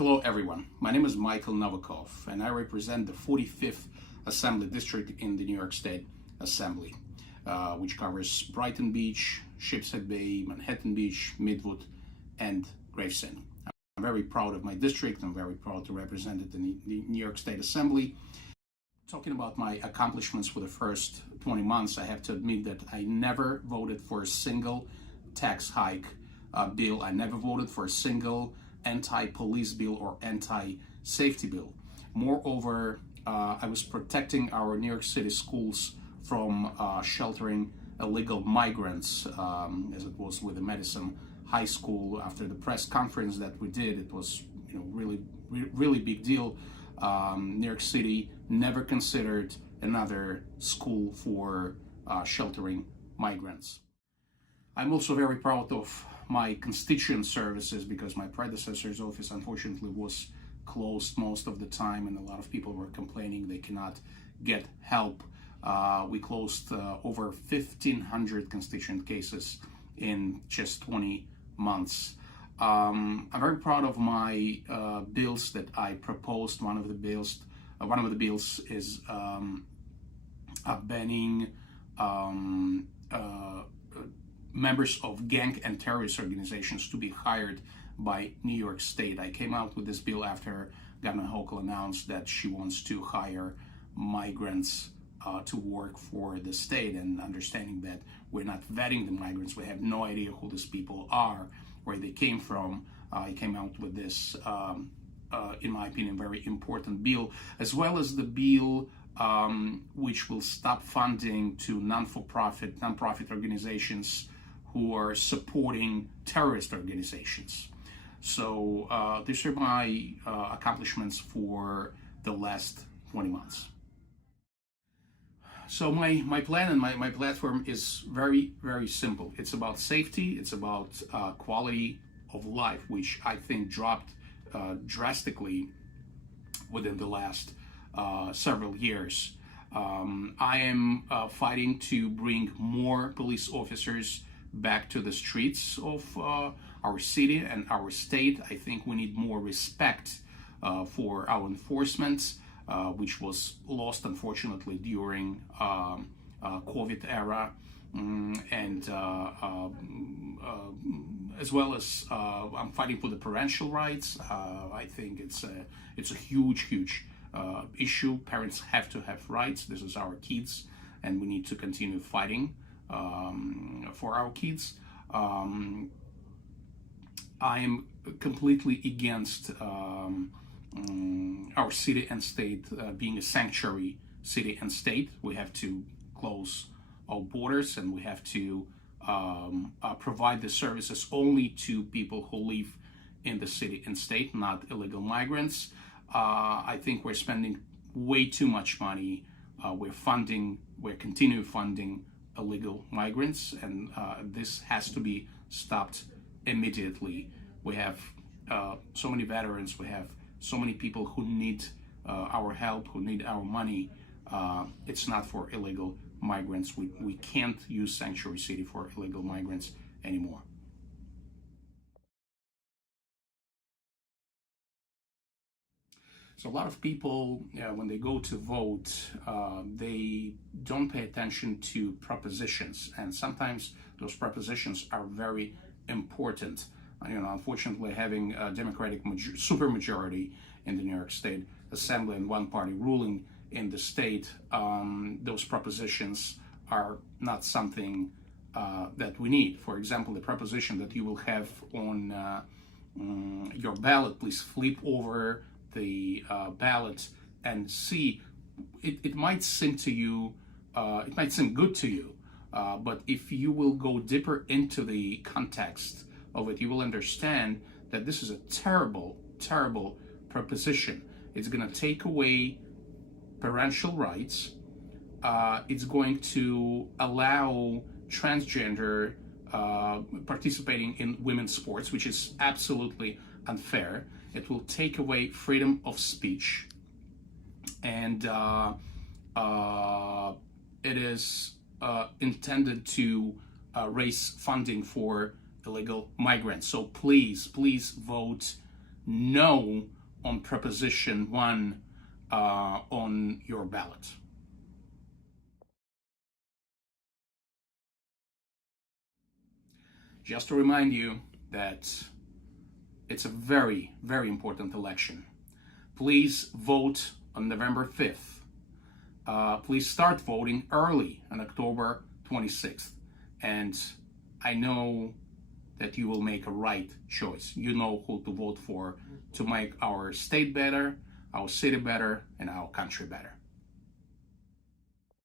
Hello everyone, my name is Michael Novakhov and I represent the 45th Assembly District in the New York State Assembly, which covers Brighton Beach, Sheepshead Bay, Manhattan Beach, Midwood, and Gravesend. I'm very proud of my district. I'm very proud to represent it in the New York State Assembly. Talking about my accomplishments for the first 20 months, I have to admit that I never voted for a single tax hike bill. I never voted for a single anti-police bill or anti-safety bill. Moreover, I was protecting our New York City schools from sheltering illegal migrants, as it was with the Madison High School. After the press conference that we did, it was really big deal. New York City never considered another school for sheltering migrants. I'm also very proud of my constituent services because my predecessor's office unfortunately was closed most of the time, and a lot of people were complaining they cannot get help. We closed over 1,500 constituent cases in just 20 months. I'm very proud of my bills that I proposed. One of the bills is banning members of gang and terrorist organizations to be hired by New York State. I came out with this bill after Governor Hochul announced that she wants to hire migrants to work for the state, and understanding that we're not vetting the migrants, we have no idea who these people are, where they came from. I came out with this, in my opinion, very important bill, as well as the bill which will stop funding to non-profit organizations who are supporting terrorist organizations. So these are my accomplishments for the last 20 months. So my plan and my platform is very simple. It's about safety, it's about quality of life, which I think dropped drastically within the last several years. I am fighting to bring more police officers back to the streets of our city and our state. I think we need more respect for our enforcement, which was lost unfortunately during COVID era, and as well as I'm fighting for the parental rights. I think it's a huge issue. Parents have to have rights. This is our kids, and we need to continue fighting for our kids. I am completely against our city and state being a sanctuary city and state. We have to close our borders, and we have to provide the services only to people who live in the city and state, not illegal migrants. I think we're spending way too much money. We're continuing funding illegal migrants, and this has to be stopped immediately. We have so many veterans, we have so many people who need our help, who need our money. It's not for illegal migrants. We can't use sanctuary city for illegal migrants anymore. So a lot of people, when they go to vote, they don't pay attention to propositions, and sometimes those propositions are very important. Unfortunately, having a Democratic supermajority in the New York State Assembly and one party ruling in the state, those propositions are not something that we need. For example, the proposition that you will have on your ballot, please flip over the ballot and see. It might seem to you, it might seem good to you, but if you will go deeper into the context of it, you will understand that this is a terrible proposition. It's going to take away parental rights. It's going to allow transgender participating in women's sports, which is absolutely unfair. It will take away freedom of speech, and it is intended to raise funding for illegal migrants. So please vote no on Proposition 1 on your ballot. Just to remind you that it's a very, very important election. Please vote on November 5th. Please start voting early on October 26th. And I know that you will make a right choice. You know who to vote for to make our state better, our city better, and our country better.